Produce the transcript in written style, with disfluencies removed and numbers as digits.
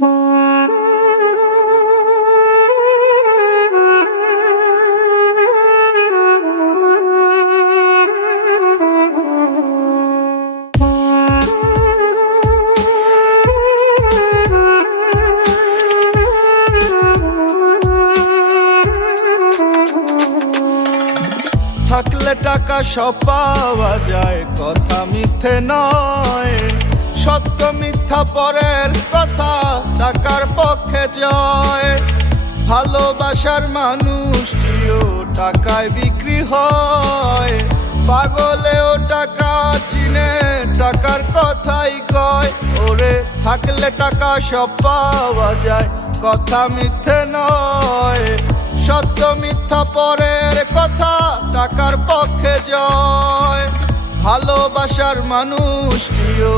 থাকলে টাকা সব পাওয়া যায়, কথা মিথ্যে নয়। সত্য মিথ্যা পরের কথা, টাকার পক্ষে জয়। ভালোবাসার মানুষটিও টাকায় বিক্রি হয়। পাগলেও টাকা চিনে, টাকার কথাই কয়। ওরে থাকলে টাকা সব পাওয়া যায়, কথা মিথ্যে নয়। সত্য মিথ্যা পরের কথা, টাকার পক্ষে জয়। ভালোবাসার মানুষটিও